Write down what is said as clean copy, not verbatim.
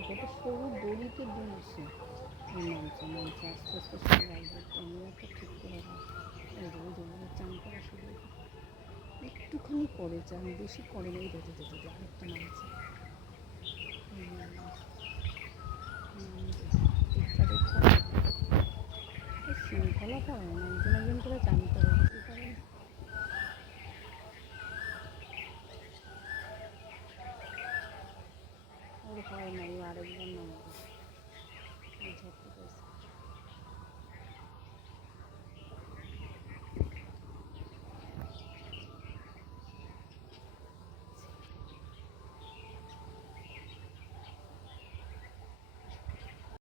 দেখো একটা সরু দড়িতে দুলছে, নামছে নামছে আস্তে আস্তে সব রাখবে। তোমরা একটা ঠিক করে রাখ। এই যে ওই যে চান করা শুরু, একটুখানি করে চান, বেশি করে না। এই যে আরেকটা নামছে, দেখা দেখা শৃঙ্খলা হয় না, একজন একজন করে টানতে হবে, বুঝতে পারেন। ওর হয় না, ও আরেকবার নামবে, ঝটপট